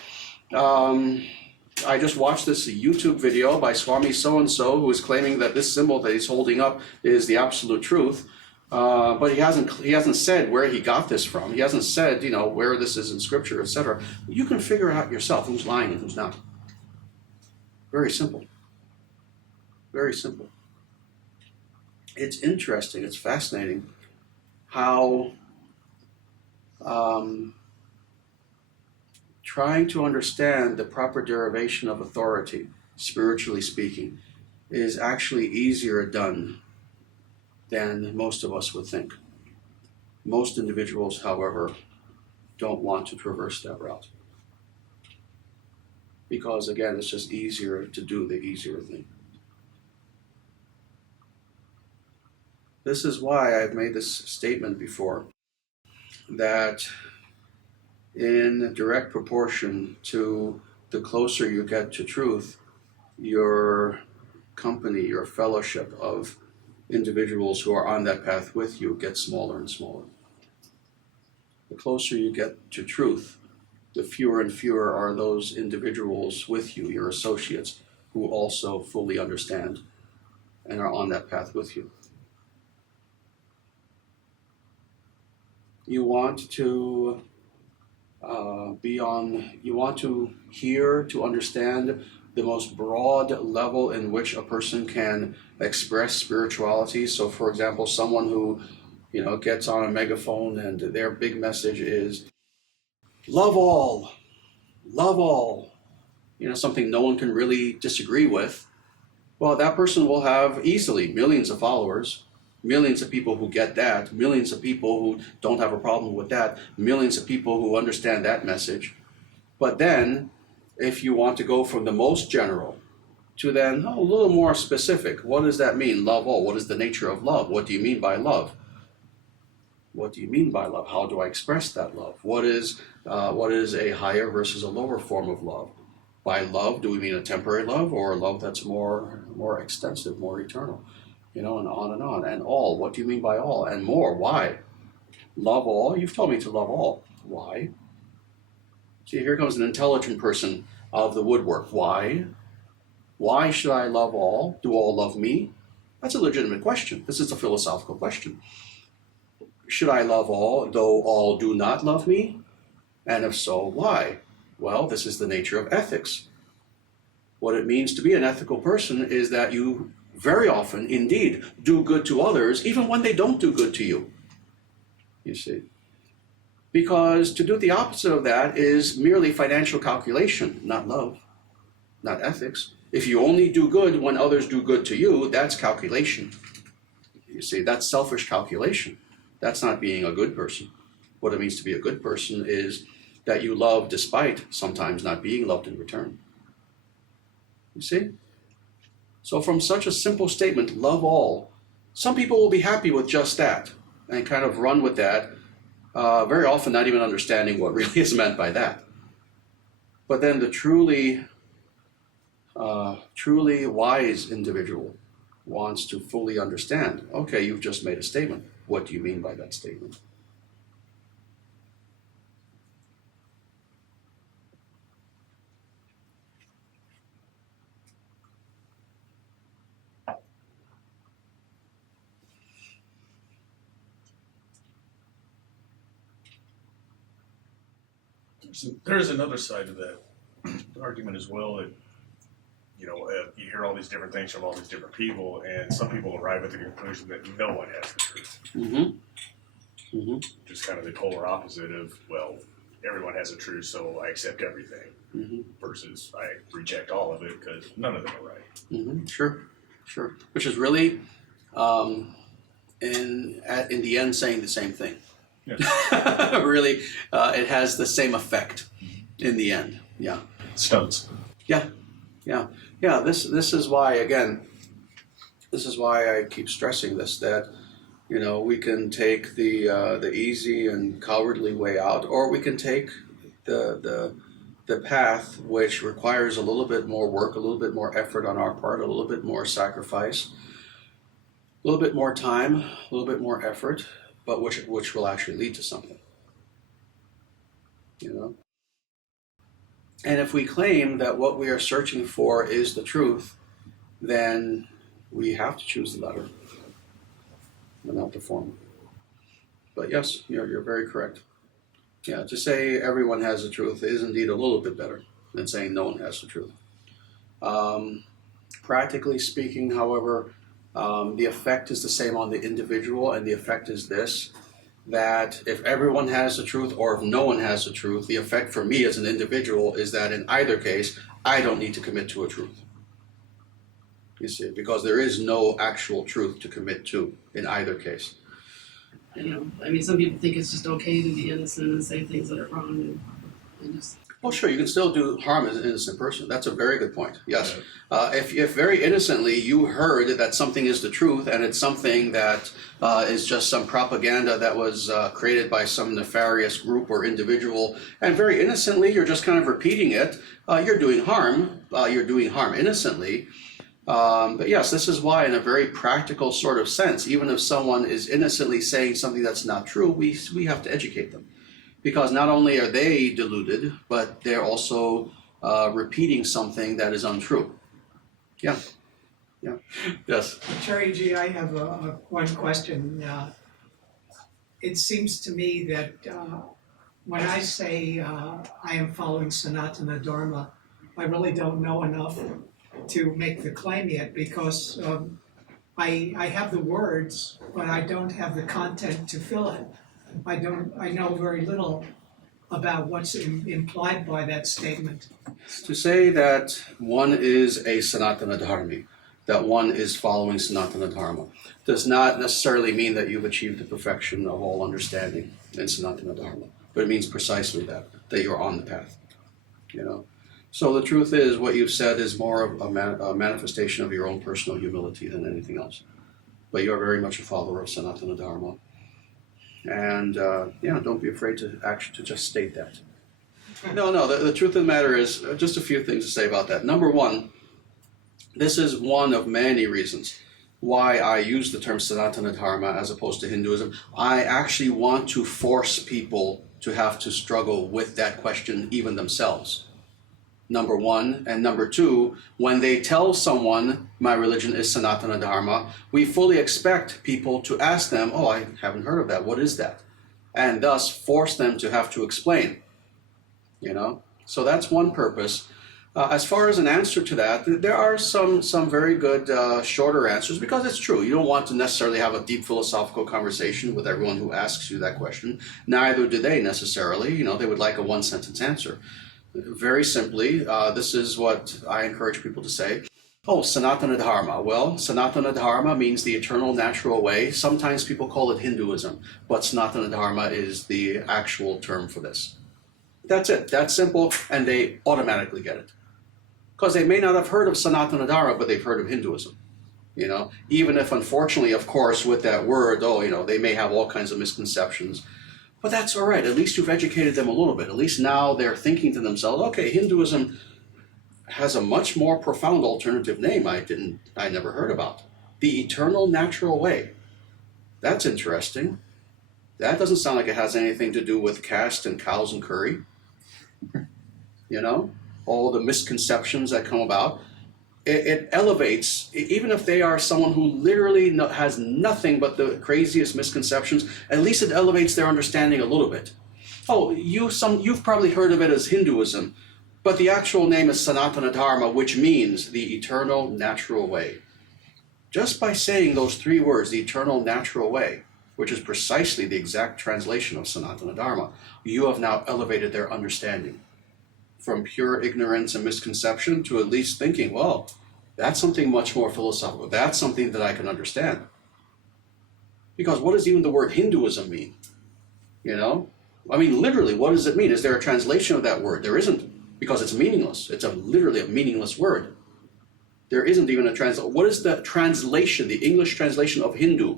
I just watched this YouTube video by Swami so-and-so who is claiming that this symbol that he's holding up is the absolute truth. But he hasn't said where he got this from. He hasn't said, where this is in scripture, etc. You can figure out yourself who's lying and who's not. Very simple. Very simple. It's interesting, it's fascinating how trying to understand the proper derivation of authority, spiritually speaking, is actually easier done than most of us would think. Most individuals, however, don't want to traverse that route. Because, again, it's just easier to do the easier thing. This is why I've made this statement before, that in direct proportion to the closer you get to truth, your company, your fellowship of individuals who are on that path with you gets smaller and smaller. The closer you get to truth, the fewer and fewer are those individuals with you, your associates, who also fully understand and are on that path with you. You want to you want to hear, to understand the most broad level in which a person can express spirituality. So, for example, someone who, gets on a megaphone and their big message is, love all, something no one can really disagree with. Well, that person will have easily millions of followers, millions of people who get that, millions of people who don't have a problem with that, millions of people who understand that message. But then, if you want to go from the most general to then, a little more specific. What does that mean, love all? What is the nature of love? What do you mean by love? What do you mean by love? How do I express that love? What is a higher versus a lower form of love? By love, do we mean a temporary love or a love that's more extensive, more eternal? And on and on. And all, what do you mean by all? And more, why? Love all? You've told me to love all. Why? See, here comes an intelligent person out of the woodwork. Why? Why should I love all? Do all love me? That's a legitimate question. This is a philosophical question. Should I love all, though all do not love me? And if so, why? Well, this is the nature of ethics. What it means to be an ethical person is that you very often, indeed, do good to others, even when they don't do good to you. You see? Because to do the opposite of that is merely financial calculation, not love, not ethics. If you only do good when others do good to you, that's calculation. You see, that's selfish calculation. That's not being a good person. What it means to be a good person is that you love despite sometimes not being loved in return. You see? So from such a simple statement, love all, some people will be happy with just that and kind of run with that, very often not even understanding what really is meant by that. But then the truly wise individual wants to fully understand, okay, you've just made a statement. What do you mean by that statement? There's another side of that argument as well. That you hear all these different things from all these different people, and some people arrive at the conclusion that no one has the truth. Mm-hmm. Mm-hmm. Just kind of the polar opposite of, well, everyone has a truth, so I accept everything, Mm-hmm. versus I reject all of it because none of them are right. Mm-hmm. Sure. Which is really, in the end, saying the same thing. Yeah. Really, it has the same effect in the end. Yeah. Stones. Yeah. This is why, again, this is why I keep stressing this, that we can take the easy and cowardly way out, or we can take the path which requires a little bit more work, a little bit more effort on our part, a little bit more sacrifice, a little bit more time, a little bit more effort, but which will actually lead to something. And if we claim that what we are searching for is the truth, then we have to choose the latter and not the former. But yes, you're very correct. Yeah, to say everyone has the truth is indeed a little bit better than saying no one has the truth. Practically speaking, however, the effect is the same on the individual, and the effect is this, that if everyone has the truth or if no one has the truth, the effect for me as an individual is that in either case, I don't need to commit to a truth. You see, because there is no actual truth to commit to in either case. Some people think it's just okay to be innocent and say things that are wrong and just... Well, sure, you can still do harm as an innocent person. That's a very good point. Yes. If very innocently you heard that something is the truth and it's something that is just some propaganda that was created by some nefarious group or individual, and very innocently you're just kind of repeating it, you're doing harm. You're doing harm innocently. But yes, this is why, in a very practical sort of sense, even if someone is innocently saying something that's not true, we have to educate them. Because not only are they deluded, but they're also repeating something that is untrue. Yeah. Yes. Acharya ji, I have one question. It seems to me that when I say I am following Sanatana Dharma, I really don't know enough to make the claim yet, because I have the words, but I don't have the content to fill it. I know very little about what's implied by that statement. To say that one is a Sanatana Dharmi, that one is following Sanatana Dharma, does not necessarily mean that you've achieved the perfection of all understanding in Sanatana Dharma. But it means precisely that you're on the path. So the truth is, what you've said is more of a manifestation of your own personal humility than anything else. But you're very much a follower of Sanatana Dharma. And don't be afraid to just state that. No, the truth of the matter is, just a few things to say about that. Number one, this is one of many reasons why I use the term Sanatana Dharma as opposed to Hinduism. I actually want to force people to have to struggle with that question even themselves. Number one. And number two, when they tell someone my religion is Sanatana Dharma, we fully expect people to ask them, oh, I haven't heard of that. What is that? And thus force them to have to explain. So that's one purpose. As far as an answer to that, there are some very good shorter answers, because it's true. You don't want to necessarily have a deep philosophical conversation with everyone who asks you that question. Neither do they necessarily. They would like a one-sentence answer. Very simply, this is what I encourage people to say. Oh, Sanatana Dharma. Well, Sanatana Dharma means the eternal natural way. Sometimes people call it Hinduism, but Sanatana Dharma is the actual term for this. That's it. That's simple, and they automatically get it. Because they may not have heard of Sanatana Dharma, but they've heard of Hinduism. Even if, unfortunately, of course, with that word, they may have all kinds of misconceptions. But that's all right. At least you've educated them a little bit. At least now they're thinking to themselves, okay, Hinduism has a much more profound alternative name I never heard about. The eternal natural way. That's interesting. That doesn't sound like it has anything to do with caste and cows and curry. All the misconceptions that come about. It elevates, even if they are someone who literally has nothing but the craziest misconceptions, at least it elevates their understanding a little bit. Oh, you've probably heard of it as Hinduism, but the actual name is Sanatana Dharma, which means the eternal natural way. Just by saying those three words, the eternal natural way, which is precisely the exact translation of Sanatana Dharma, you have now elevated their understanding. From pure ignorance and misconception to at least thinking, well, that's something much more philosophical. That's something that I can understand. Because what does even the word Hinduism mean? Literally, what does it mean? Is there a translation of that word? There isn't, because it's meaningless. It's literally a meaningless word. There isn't even a translation. What is the translation, the English translation of Hindu?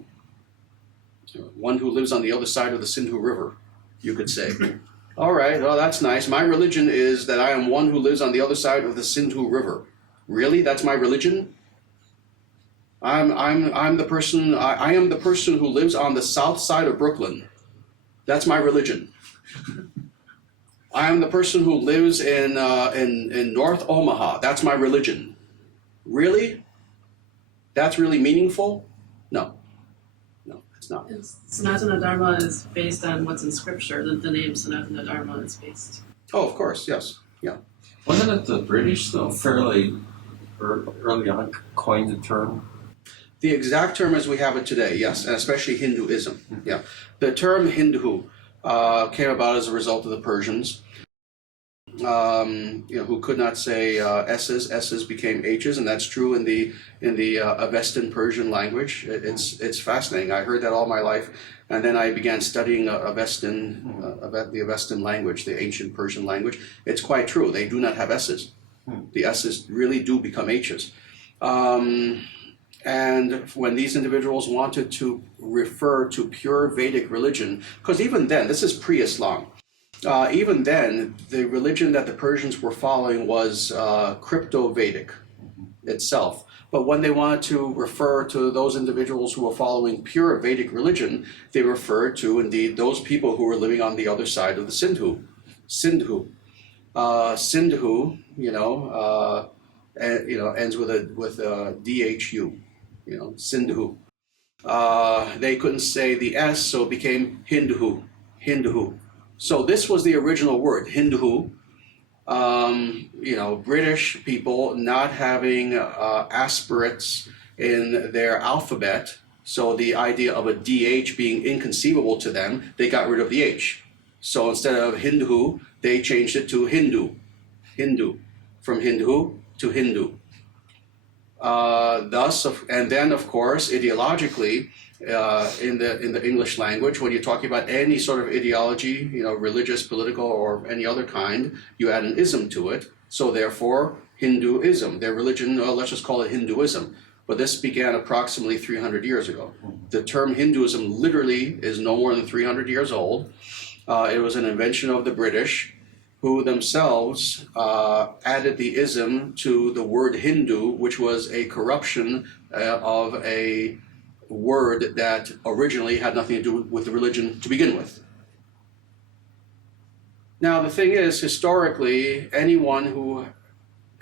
One who lives on the other side of the Sindhu River, you could say. All right, well, that's nice. My religion is that I am one who lives on the other side of the Sindhu River. Really? That's my religion? I'm the person. I am the person who lives on the south side of Brooklyn. That's my religion. I am the person who lives in North Omaha. That's my religion. Really? That's really meaningful? No. It's not. Sanatana Dharma is based on what's in scripture. The name Sanatana Dharma is based. Oh, of course, yes. Yeah. Wasn't it the British, though, fairly early on coined the term? The exact term as we have it today, yes, and especially Hinduism. Yeah. The term Hindu came about as a result of the Persians, who could not say S's. S's became H's, and that's true in the Avestan Persian language. It's fascinating. I heard that all my life, and then I began studying the Avestan language, the ancient Persian language. It's quite true. They do not have S's. The S's really do become H's. And when these individuals wanted to refer to pure Vedic religion, because even then, this is pre-Islam, even then, the religion that the Persians were following was crypto-Vedic itself. But when they wanted to refer to those individuals who were following pure Vedic religion, they referred to, indeed, those people who were living on the other side of the Sindhu. Sindhu, ends with a DHU. Sindhu. They couldn't say the S, so it became Hindu. So this was the original word, Hindu. British people not having aspirates in their alphabet, so the idea of a DH being inconceivable to them, they got rid of the H. So instead of Hindu, they changed it to Hindu. From Hindu to Hindu. And then, of course, ideologically, in the English language, when you're talking about any sort of ideology, religious, political, or any other kind, you add an ism to it. So therefore, Hinduism, their religion, let's just call it Hinduism, but this began approximately 300 years ago. The term Hinduism literally is no more than 300 years old. It was an invention of the British, who themselves added the ism to the word Hindu, which was a corruption of a word that originally had nothing to do with the religion to begin with. Now, the thing is, historically, anyone who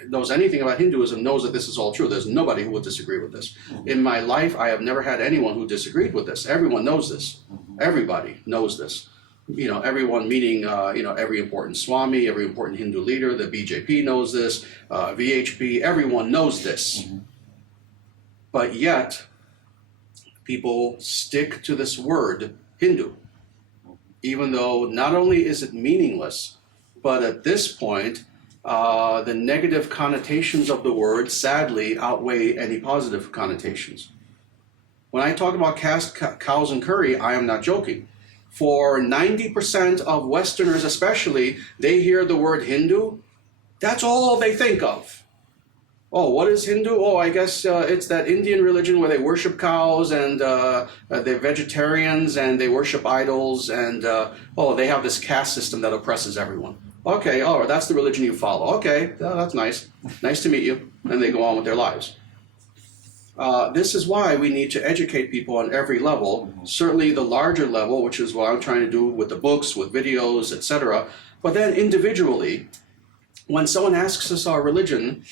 knows anything about Hinduism knows that this is all true. There's nobody who would disagree with this. In my life, I have never had anyone who disagreed with this. Everyone knows this. Everybody knows this. Everyone meaning, every important Swami, every important Hindu leader, the BJP knows this, VHP, everyone knows this. But yet, people stick to this word, Hindu, even though not only is it meaningless, but at this point, the negative connotations of the word sadly outweigh any positive connotations. When I talk about caste, cows, and curry, I am not joking. For 90% of Westerners especially, they hear the word Hindu, that's all they think of. Oh, what is Hindu? Oh, I guess it's that Indian religion where they worship cows and they're vegetarians and they worship idols and they have this caste system that oppresses everyone. Okay, that's the religion you follow. Okay, that's nice. Nice to meet you. And they go on with their lives. This is why we need to educate people on every level, certainly the larger level, which is what I'm trying to do with the books, with videos, etc. But then individually, when someone asks us our religion,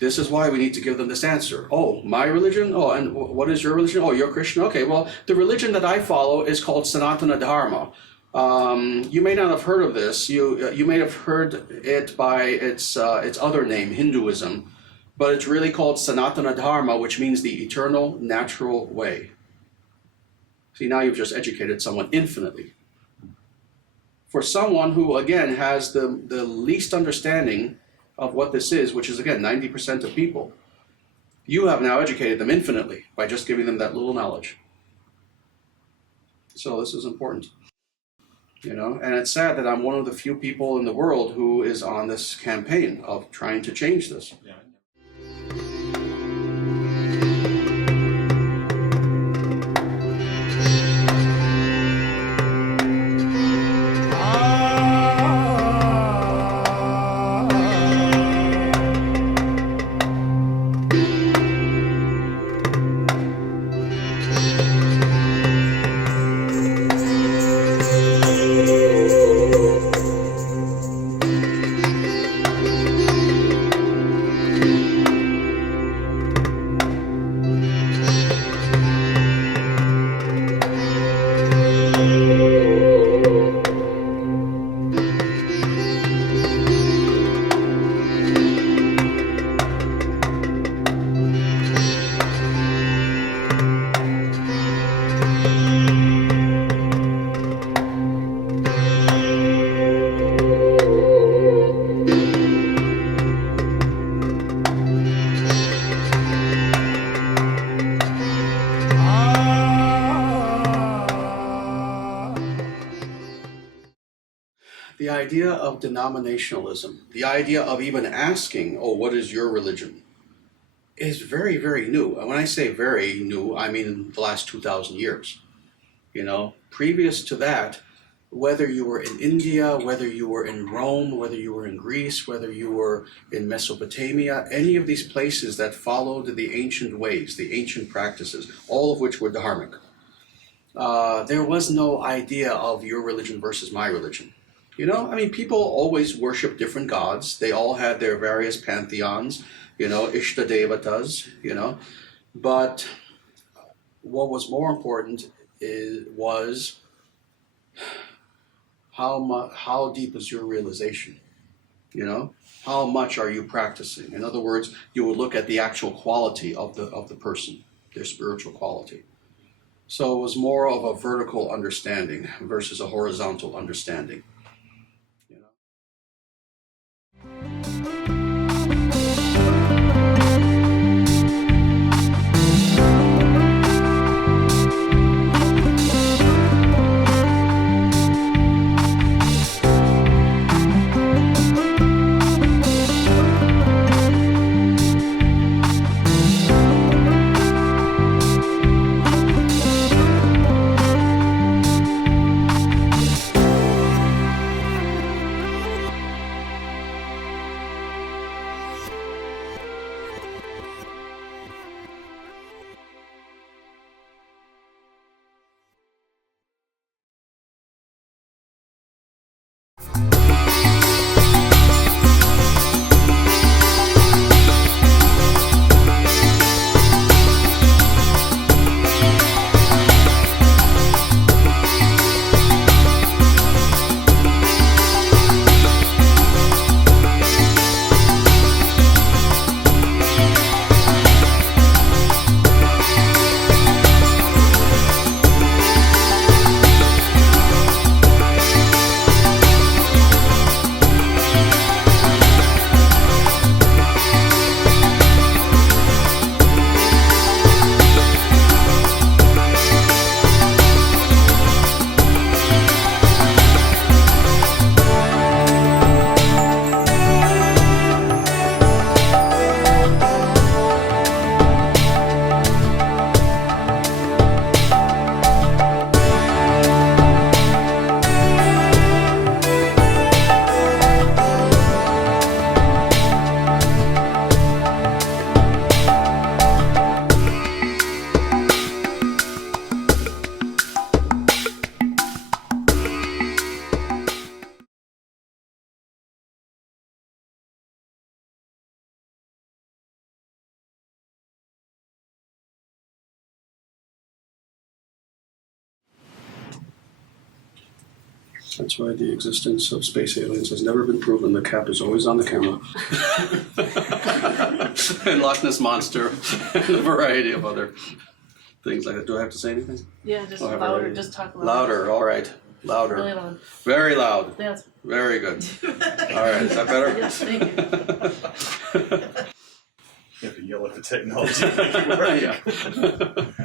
this is why we need to give them this answer. Oh, my religion? Oh, and what is your religion? Oh, you're Christian? Okay, well, the religion that I follow is called Sanatana Dharma. You may not have heard of this. You may have heard it by its other name, Hinduism, but it's really called Sanatana Dharma, which means the eternal natural way. See, now you've just educated someone infinitely. For someone who, again, has the least understanding of what this is, which is, again, 90% of people, you have now educated them infinitely by just giving them that little knowledge. So this is important. And it's sad that I'm one of the few people in the world who is on this campaign of trying to change this. Yeah. The idea of denominationalism, the idea of even asking, what is your religion, is very, very new. And when I say very new, I mean the last 2,000 years. Previous to that, whether you were in India, whether you were in Rome, whether you were in Greece, whether you were in Mesopotamia, any of these places that followed the ancient ways, the ancient practices, all of which were dharmic, there was no idea of your religion versus my religion. People always worship different gods. They all had their various pantheons, Ishta Devatas, But what was more important was how deep is your realization? How much are you practicing? In other words, you would look at the actual quality of the person, their spiritual quality. So it was more of a vertical understanding versus a horizontal understanding. That's why the existence of space aliens has never been proven. The cap is always on the camera. And Loch Ness Monster and a variety of other things like that. Do I have to say anything? Yeah, just Oh, have louder, already- just talk louder. Louder, all right. Louder. Really loud. Very loud. That's, Very good. All right, is that better? yes, thank you. You have to yell at the technology to make it work. Yeah.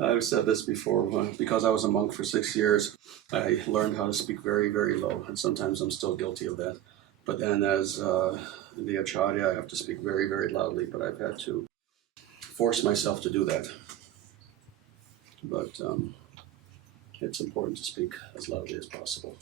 I've said this before, because I was a monk for 6 years, I learned how to speak very, very low, and sometimes I'm still guilty of that. But then as the Acharya, I have to speak very, very loudly, but I've had to force myself to do that. But it's important to speak as loudly as possible.